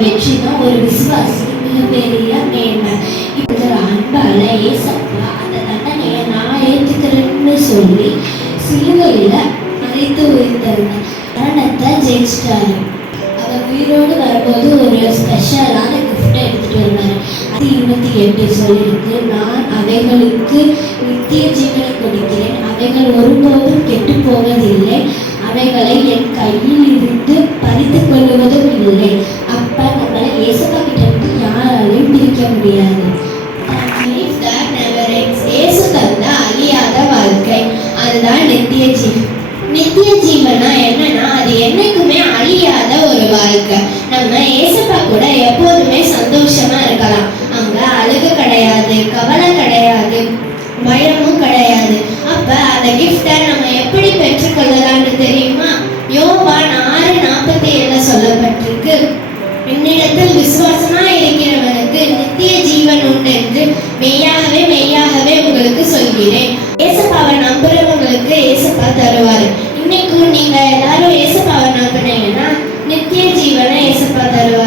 வெற்றி தான் ஒரு விசுவாசி மிகப்பெரிய மேன்மை. இப்படி அன்பால ஏசப்பா அந்த தண்டனையை நான் ஏற்றுக்கிறேன்னு சொல்லி சிலுவையில மறைத்து உயிர்த்தெழுந்தார். மரணத்தை ஜெயிச்சிட்டாரு. அவர் உயிரோடு வரும்போது ஒரு ஸ்பெஷலான கிஃப்டை எடுத்துட்டு வந்தார். அது 28 சொல்லியிருக்கு, நான் அவைகளுக்கு நித்திய ஜீவனை கொடுக்கிறேன், அவைகள் ஒருபோதும் கெட்டு போவதில்லை, அவைகளை என் கையில் இருந்து பறித்து கொள்வதும் இல்லை. அப்ப நம்மளை ஏசப்பா கிட்ட இருந்து யாராலையும் பிரிக்க முடியாது. இயேசு தந்த அழியாத வாழ்க்கை, அதுதான் நித்திய ஜீவன். நித்திய ஜீவனா என்னன்னா அது என்னைக்குமே அழியாத ஒரு வாழ்க்கை. நம்ம ஏசப்பா கூட எப்போதுமே சந்தோஷமா இருக்கலாம். அங்க அழுகு கிடையாது, கவலை கிடையாது, பயமும் கிடையாது. அப்ப அந்த கிஃப்டை நம்ம எப்படி பெற்றுக்கொள்ளலாம்னு தெரியுமா? யோவான் 6:47 சொல்லப்பட்டிருக்கு, என்னிடத்தில் விசுவாசமா இருக்கிறவனுக்கு நித்திய ஜீவன் உண்டு என்று மெய்யாகவே மெய்யாகவே உங்களுக்கு சொல்கிறேன். ஏசப்பாவை நம்புறவங்களுக்கு ஏசப்பா தருவாரு. இன்னைக்கும் நீங்க எல்லாரும் ஏசப்பாவை நம்பினீங்கன்னா நித்திய ஜீவனை ஏசப்பா தருவாரு.